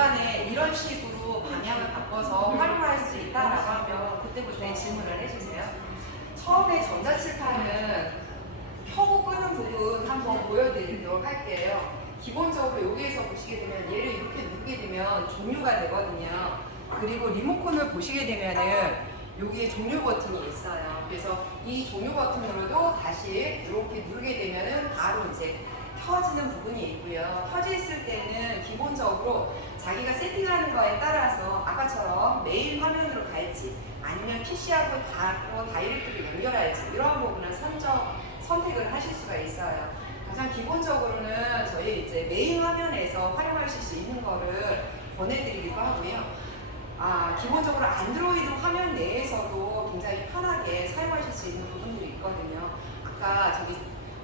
중간에 이런 식으로 방향을 바꿔서 활용할 수 있다라고 하면 그때부터 질문을 해주세요. 처음에 전자칠판은 켜고 끄는 부분 한번 보여드리도록 할게요. 기본적으로 여기에서 보시게 되면 얘를 이렇게 누르게 되면 종료가 되거든요. 그리고 리모컨을 보시게 되면은 여기에 종료 버튼이 있어요. 그래서 이 종료 버튼으로도 다시 이렇게 누르게 되면은 바로 이제 켜지는 부분이 있고요. 켜져 있을 때는 기본적으로 자기가 세팅하는 거에 따라서 아까처럼 메인 화면으로 갈지 아니면 PC하고 바로 다이렉트로 연결할지 이런 부분을 선택을 하실 수가 있어요. 가장 기본적으로는 저희 이제 메인 화면에서 활용하실 수 있는 거를 권해드리기도 하고요. 기본적으로 안드로이드 화면 내에서도 굉장히 편하게 사용하실 수 있는 부분들이 있거든요. 아까 저기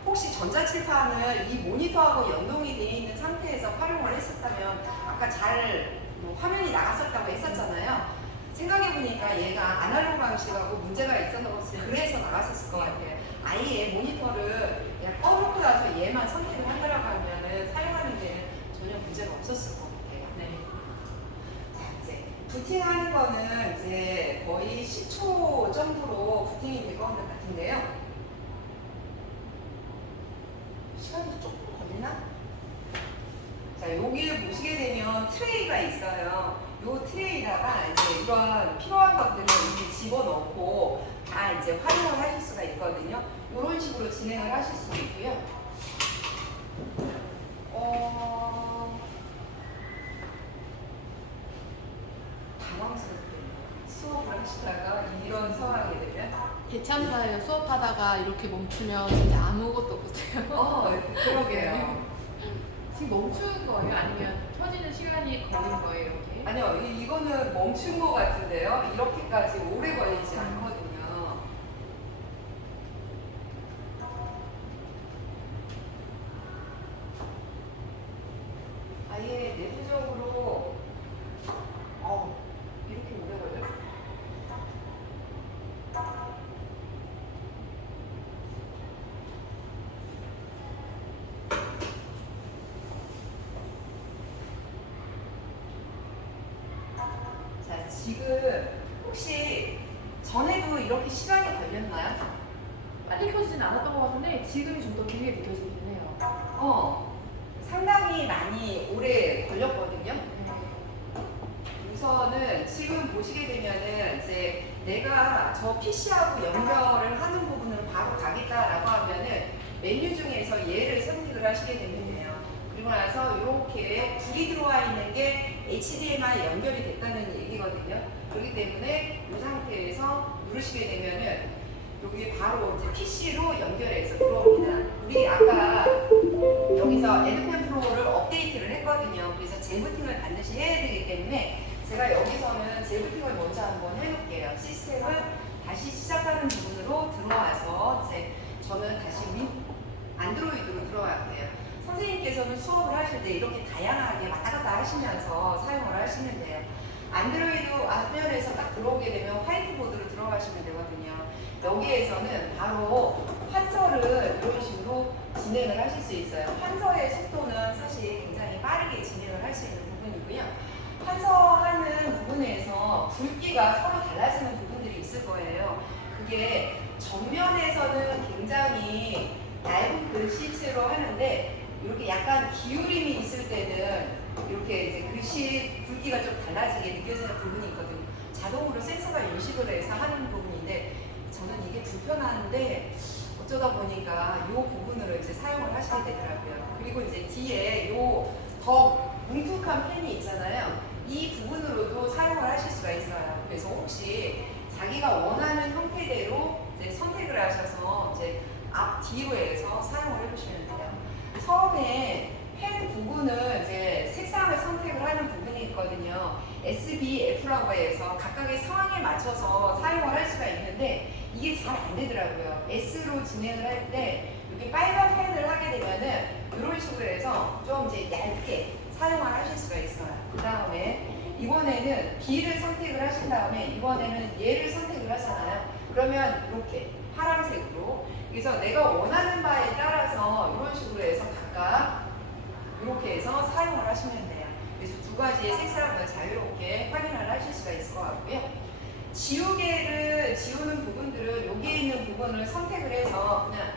혹시 전자칠판을 이 모니터하고 연동이 되어 있는 상태에서 활용을 했었다면 아까 잘 화면이 나갔었다고 했었잖아요. 생각해보니까 얘가 아날로그 방식하고 문제가 있어서 그래서 나갔었을 것 같아요. 아예 모니터를 그냥 꺼놓고 나서 얘만 선택을 하더라고 하면은 사용하는 데는 전혀 문제가 없었을 것 같아요. 네. 자, 이제 부팅하는 거는 이제 거의 10초 정도로 부팅이 될 것 같은데요. 시간이 조금 걸리나? 자, 여기를 보시게 되면 트레이가 있어요. 요 트레이에다가 이제 이런 필요한 것들을 이렇게 집어넣고 다 이제 활용을 하실 수가 있거든요. 이런 식으로 진행을 하실 수도 있고요. 당황스럽게 수업을 하시다가 이런 상황이 되면 대참사예요. 수업하다가 이렇게 멈추면 진짜 아무것도 못해요. 그러게요. 지금 멈춘 거예요? 아니면 켜지는 시간이 걸린 거예요, 이렇게? 아니요, 이거는 멈춘 것 같은데요. 이렇게까지 오래 걸리지 않거든요. 아예 내부적으로 이렇게 오래 걸려요? 자, 지금 혹시 전에도 이렇게 시간이 걸렸나요? 빨리 켜지진 않았던 것 같은데 지금이 좀 더 길게 느껴지긴 해요. 상당히 많이 오래 걸렸거든요. 우선은 지금 보시게 되면은 이제 내가 저 PC하고 연결을 하는 부분으로 바로 가겠다라고 하면은 메뉴 중에서 얘를 선택을 하시게 되는데요. 그리고 나서 이렇게 불이 들어와 있는 게 HDMI 연결이 됐다는 얘기거든요. 그렇기 때문에 이 상태에서 누르시게 되면은 여기 바로 이제 PC로 연결해서 들어옵니다. 우리 아까 여기서 에드펜 프로를 업데이트를 했거든요. 그래서 재부팅을 반드시 해야 되기 때문에 제가 여기서는 재부팅을 먼저 한번 해볼게요. 시스템을 다시 시작하는 부분으로 들어와서 이제 저는 다시 안드로이드로 들어갈게요. 선생님께서는 수업을 하실 때 이렇게 다양하게 왔다 갔다 하시면서 사용을 하시면 돼요. 안드로이드 앞면에서 딱 들어오게 되면 화이트보드로 들어가시면 되거든요. 여기에서는 바로 환서를 이런 식으로 진행을 하실 수 있어요. 환서의 속도는 사실 굉장히 빠르게 진행을 할 수 있는 부분이고요. 환서하는 부분에서 굵기가 서로 달라지는 부분들이 있을 거예요. 그게 정면에서는 굉장히 얇은 글씨체로 하는데 이렇게 약간 기울임이 있을 때는 이렇게 이제 글씨 굵기가 좀 달라지게 느껴지는 부분이 있거든요. 자동으로 센서가 인식을 해서 하는 부분인데 저는 이게 불편한데 어쩌다 보니까 이 부분으로 이제 사용을 하시게 되더라고요. 그리고 이제 뒤에 요 더 뭉툭한 펜이 있잖아요. 이 부분으로도 사용을 하실 수가 있어요. 그래서 혹시 자기가 원하는 형태대로 이제 선택을 하셔서 이제 앞 뒤로 해서 사용을 해보시면 돼요. 처음에 펜 부분은 이제 색상을 선택을 하는 부분이 있거든요. SBF라고 해서 각각의 상황에 맞춰서 사용을 할 수가 있는데 이게 잘 안 되더라고요. S로 진행을 할 때 이렇게 빨간 펜을 하게 되면은 이런 식으로 해서 좀 이제 얇게 사용을 하실 수가 있어요. 그 다음에 이번에는 B를 선택을 하신 다음에 이번에는 얘를 선택을 하잖아요. 그러면 이렇게 파란색으로 그래서 내가 원하는 바에 따라서 이런 식으로 해서 각각 이렇게 해서 사용을 하시면 돼요. 그래서 두 가지의 색상을 자유롭게 확인을 하실 수가 있을 것 같고요. 지우개를 지우는 부분들은 여기에 있는 부분을 선택을 해서 그냥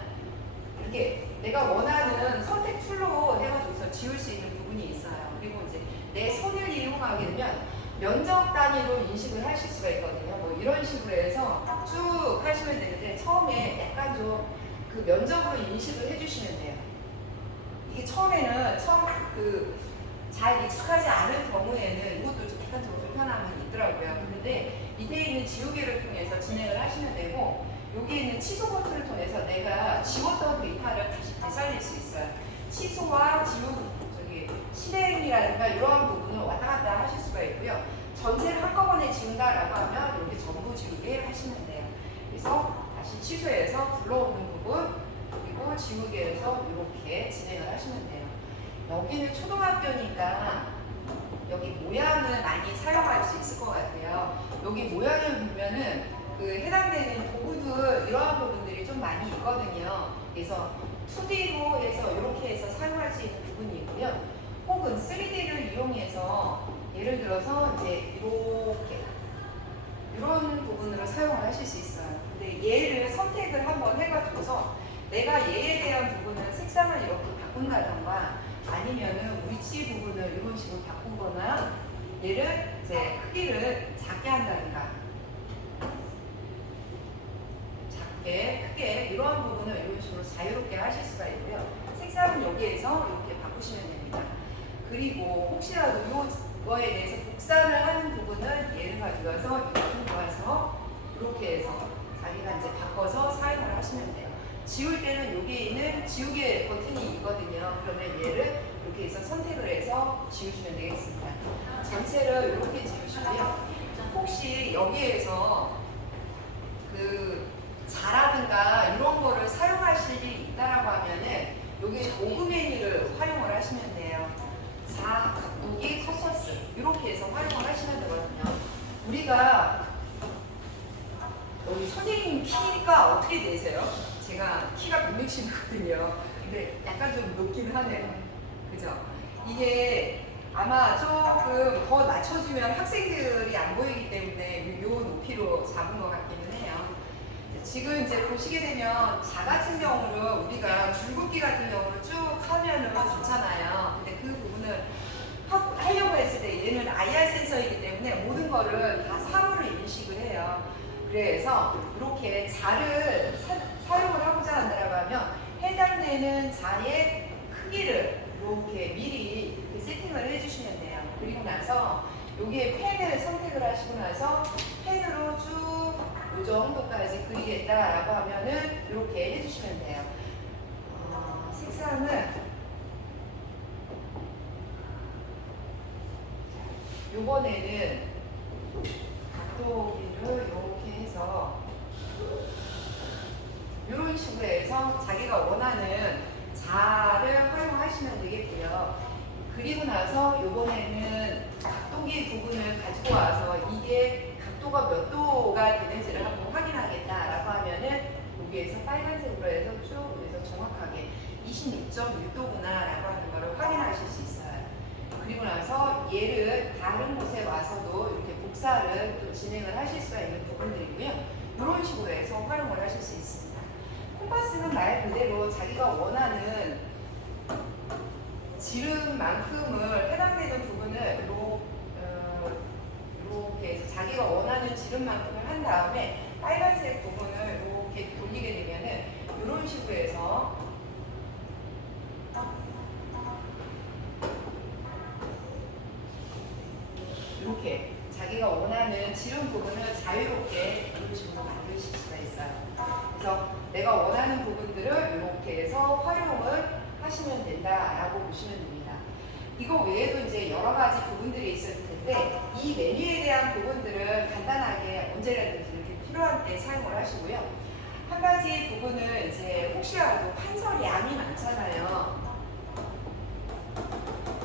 이렇게 내가 원하는 선택 툴로 해가지고서 지울 수 있는 부분이 있어요. 그리고 이제 내 손을 이용하게 되면 면적 단위로 인식을 하실 수가 있거든요. 뭐 이런 식으로 해서 쭉 하시면 되는데 처음에 약간 좀 그 면적으로 인식을 해주시면 돼요. 이게 처음에는 잘 익숙하지 않은 경우에는 이것도 좀 약간 좀 불편함이 있더라고요. 그런데 밑에 있는 지우개를 통해서 진행을 하시면 되고 여기에 있는 취소 버튼을 통해서 내가 지웠던 데이터를 다시 되살릴 수 있어요. 취소와 실행이라든가 이러한 부분을 왔다 갔다 하실 수가 있고요. 전체를 한꺼번에 지운다라고 하면 여기 전부 지우개 하시면 돼요. 그래서 다시 취소해서 불러오는 부분 그리고 지우개에서 이렇게 진행을 하시면 돼요. 여기는 초등학교니까 여기 모양을 많이 사용할 수 있을 것 같아요. 여기 모양을 보면은 그 해당되는 도구들 이러한 부분들이 좀 많이 있거든요. 그래서 2D로 해서 이렇게 해서 사용할 수 있는 부분이 있고요. 혹은 3D를 이용해서 예를 들어서 이제 이렇게 이런 부분으로 사용을 하실 수 있어요. 근데 얘를 선택을 한번 해가지고서 내가 얘에 대한 부분은 색상을 이렇게 바꾼다던가 아니면은 위치 부분을 이런 식으로 바꾸거나 얘를 이제 크기를 작게 한다든가 작게 크게 이런 부분을 이런 식으로 자유롭게 하실 수가 있고요. 색상은 여기에서 이렇게 바꾸시면 됩니다. 그리고 혹시라도 이거에 대해서 복사를 하는 부분은 얘를 가져가서 이렇게 모아서 이렇게 해서 자기가 이제 바꿔서 사용을 하시면 돼요. 지울 때는 여기에 있는 지우개 버튼이 있거든요. 그러면 얘를 이렇게 해서 선택을 해서 지우시면 되겠습니다. 전체를 이렇게 지우시고요. 혹시 여기에서 그 자라든가 이런 거를 사용하실 일이 있다라고 하면은 여기 도구 메뉴를 활용을 하시면 돼요. 자, 각도기, 커서스 이렇게 해서 활용을 하시면 되거든요. 우리가 여기 선생님 키가 어떻게 되세요? 제가 키가 160이거든요. 근데 약간 좀 높긴 하네요. 그죠? 이게 아마 조금 더 낮춰주면 학생들이 안 보이기 때문에 요 높이로 잡은 것 같기는 해요. 지금 이제 보시게 되면 자 같은 경우는 우리가 줄긋기 같은 경우를 쭉 하면은 좋잖아요. 근데 그 부분을 하려고 했을 때 얘는 IR 센서이기 때문에 모든 거를 다 사물을 인식을 해요. 그래서 이렇게 자를 사용을 하고자 한다고 하면 해당되는 자의 크기를 이렇게 미리 이렇게 세팅을 해주시면 돼요. 그리고 나서 여기에 펜을 선택을 하시고 나서 펜으로 쭉 이 정도까지 그리겠다라고 하면은 이렇게 해주시면 돼요. 색상은 요번에는 각도기를 이렇게 해서 이런 식으로 해서 자기가 원하는 자를 활용하시면 되겠고요. 그리고 나서 요번에는 각도기 부분을 가지고 와서 이게 각도가 몇 도가 되는지를 한번 확인하겠다라고 하면은 여기에서 빨간색으로 해서 쭉 여기서 정확하게 26.6도구나 라고 하는 거를 확인하실 수 있어요. 그리고 나서 얘를 다른 곳에 와서도 이렇게 복사를 또 진행을 하실 수가 있는 부분들이고요. 이런 식으로 해서 활용을 하실 수 있습니다. 콤파스는 말 그대로 자기가 원하는 지름만큼을 해당되는 부분을 이렇게 해서 자기가 원하는 지름만큼을 한 다음에 빨간색 부분을 이렇게 돌리게 되면은 이런 식으로 해서 이렇게 자기가 원하는 지름 부분을 자유롭게 이런 식으로 만드실 수가 있어요. 그래서 내가 원하는 부분들을 이렇게 해서 활용을 하시면 된다라고 보시면 됩니다. 이거 외에도 이제 여러 가지 부분들이 있을 텐데 이 메뉴에 대한 부분들은 간단하게 언제라든지 이렇게 필요한 때 사용을 하시고요. 한 가지 부분을 이제 혹시라도 판서 양이 많잖아요.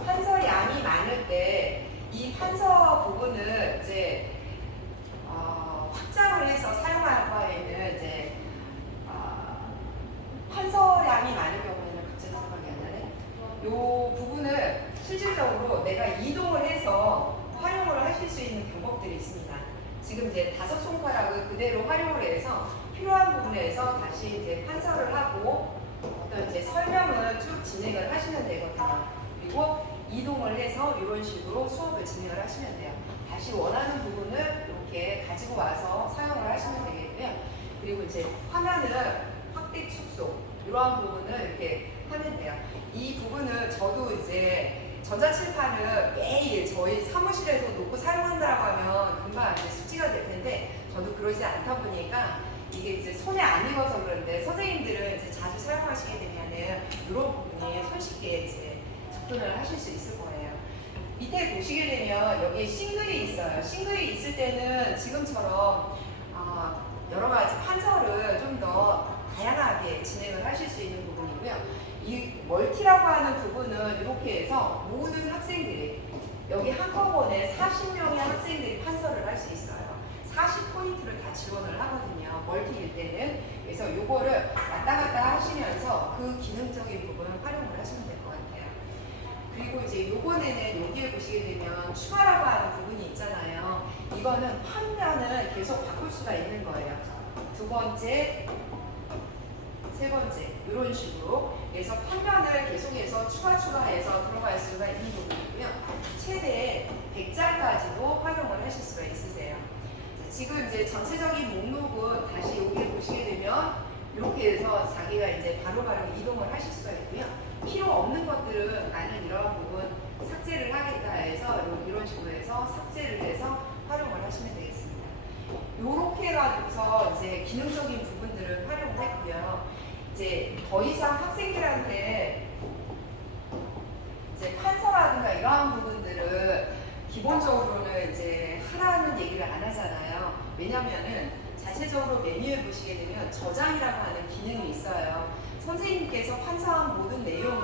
판서 양이 많을 때 이 판서 부분을 이제 확장을 해서 사용할 바에는 이제 판서량이 많은 경우에는 갑자기 생각이 안 나네. 이 부분을 실질적으로 내가 이동을 해서 활용을 하실 수 있는 방법들이 있습니다. 지금 이제 5손가락을 그대로 활용을 해서 필요한 부분에서 다시 이제 판서를 하고 어떤 이제 설명을 쭉 진행을 하시면 되거든요. 그리고 이동을 해서 이런 식으로 수업을 진행을 하시면 돼요. 다시 원하는 부분을 이렇게 가지고 와서 사용을 하시면 되겠고요. 그리고 이제 화면을 확대 축소 이러한 부분을 이렇게 하면 돼요. 이 부분은 저도 이제 전자칠판을 매일 저희 사무실에서 놓고 사용한다고 하면 금방 이제 숙지가 될 텐데 저도 그러지 않다 보니까 이게 이제 손에 안 익어서 그런데 선생님들은 이제 자주 사용하시게 되면은 이런 부분이 손쉽게 이제 접근을 하실 수 있을 거예요. 밑에 보시게 되면 여기 싱글이 있어요. 싱글이 있을 때는 지금처럼 여러 가지 판서를 좀 더 다양하게 진행을 하실 수 있는 부분이고요. 이 멀티라고 하는 부분은 이렇게 해서 모든 학생들이 여기 한꺼번에 40명의 학생들이 판서를 할 수 있어요. 40포인트를 다 지원을 하거든요. 멀티일 때는. 그래서 요거를 왔다 갔다 하시면서 그 기능적인 부분을 활용을 하시면 될 것 같아요. 그리고 이제 요번에는 여기에 보시게 되면 추가라고 하는 부분이 있잖아요. 이거는 판면을 계속 바꿀 수가 있는 거예요. 두 번째, 세 번째 이런 식으로 그래서 판면을 계속해서 추가해서 들어갈 수가 있는 부분이고요. 최대 100장까지도 활용을 하실 수가 있으세요. 자, 지금 이제 전체적인 목록은 다시 여기 보시게 되면 이렇게 해서 자기가 이제 바로바로 이동을 하실 수가 있고요. 필요 없는 것들은 나는 이런 부분 삭제를 하겠다 해서 이런 식으로 해서 삭제를 해서 활용을 하시면 되겠습니다. 요렇게 해가지고서 이제 기능적인 부분들을 활용을 했고요. 이제 더 이상 학생들한테 이제 판서라든가 이러한 부분들을 기본적으로는 이제 하라는 얘기를 안 하잖아요. 왜냐면은 자체적으로 메뉴에 보시게 되면 저장이라고 하는 기능이 있어요. 선생님께서 판서한 모든 내용은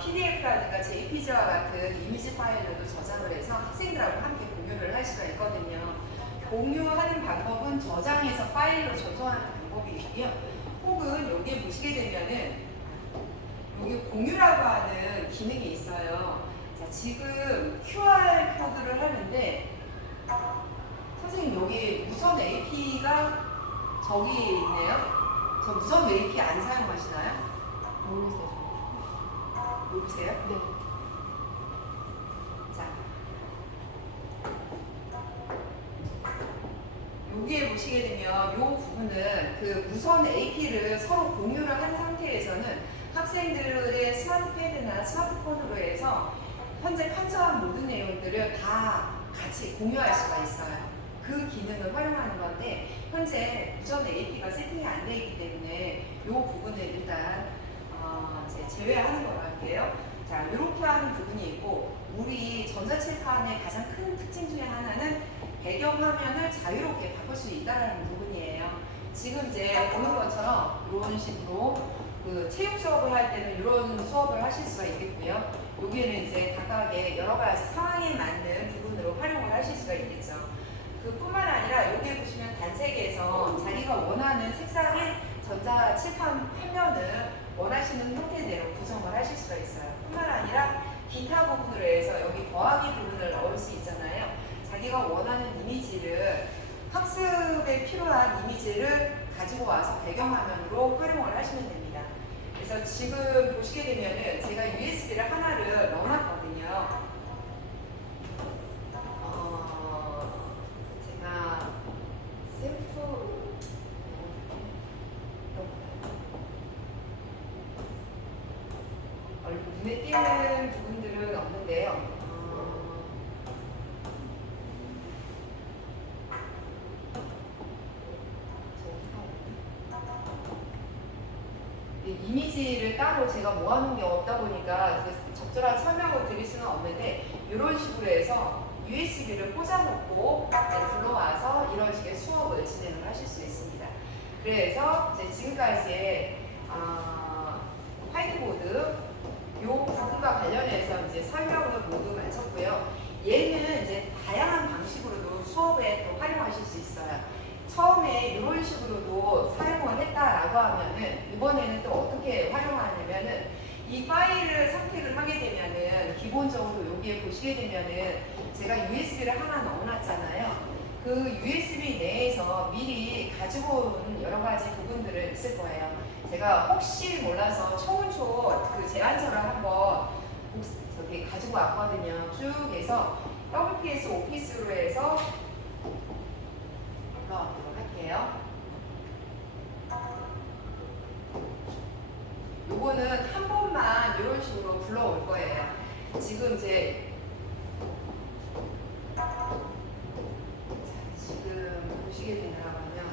PDF라든가 JPG와 같은 이미지 파일로도 저장을 해서 학생들하고 함께 공유를 할 수가 있거든요. 공유하는 방법은 저장해서 파일로 저장하는 방법이 있고요. 혹은 여기에 보시게 되면은 여기 공유라고 하는 기능이 있어요. 자, 지금 QR 코드를 하는데 선생님 여기 무선 AP가 저기 있네요. 저 무선 AP 안 사용하시나요? 모르겠어요. 모르세요? 네. 자, 여기에 보시게 되면 이 부분은 그 무선 AP를 서로 공유를 한 상태에서는 학생들의 스마트패드나 스마트폰으로 해서 현재 판서한 모든 내용들을 다 같이 공유할 수가 있어요. 그 기능을 활용하는 건데 현재 무선 AP가 세팅이 안 되어 있기 때문에 이 부분을 일단 이제 제외하는 거로 할게요. 자, 이렇게 하는 부분이 있고 우리 전자칠판의 가장 큰 특징 중에 하나는 배경화면을 자유롭게 바꿀 수 있다는 부분이에요. 지금 이제 보는 것처럼 이런 식으로 그 체육 수업을 할 때는 이런 수업을 하실 수가 있겠고요. 여기에는 이제 각각의 여러 가지 상황에 맞는 부분으로 활용을 하실 수가 있겠죠. 그뿐만 아니라 여기에 보시면 단색에서 자기가 원하는 색상의 전자칠판 화면을 원하시는 형태대로 구성을 하실 수가 있어요. 뿐만 아니라 기타 부분으로 해서 여기 더하기 부분을 넣을 수 있잖아요. 자기가 원하는 이미지를 학습에 필요한 이미지를 가지고 와서 배경화면으로 활용을 하시면 됩니다. 그래서 지금 보시게 되면은 제가 USB를 하나를 넣어놨거든요. 제가 셀프 눈에 띄는 부분들은 없는데요. 이미지를 따로 제가 모아놓은 게 없다 보니까 적절한 설명을 드릴 수는 없는데 이런 식으로 해서 USB를 꽂아놓고 불러와서 이런 식의 수업을 진행을 하실 수 있습니다. 그래서 이제 지금까지 화이트보드 이 부분과 관련해서 이제 설명을 모두 마쳤고요. 얘는 이제 다양한 방식으로도 수업에 또 활용하실 수 있어요. 처음에 이런 식으로도 사용을 했다라고 하면은 이번에는 또 어떻게 활용하냐면은 이 파일을 선택을 하게 되면은 기본적으로 여기에 보시게 되면은 제가 USB를 하나 넣어놨잖아요. 그 USB 내에서 미리 가지고 온 여러 가지 부분들을 있을 거예요. 제가 혹시 몰라서 초은초 그 제안서를 한번 저기 가지고 왔거든요. 쭉 해서 WPS 오피스로 해서 올라오도록 할게요. 요거는 한 번만 이런 식으로 불러올 거예요. 지금 이제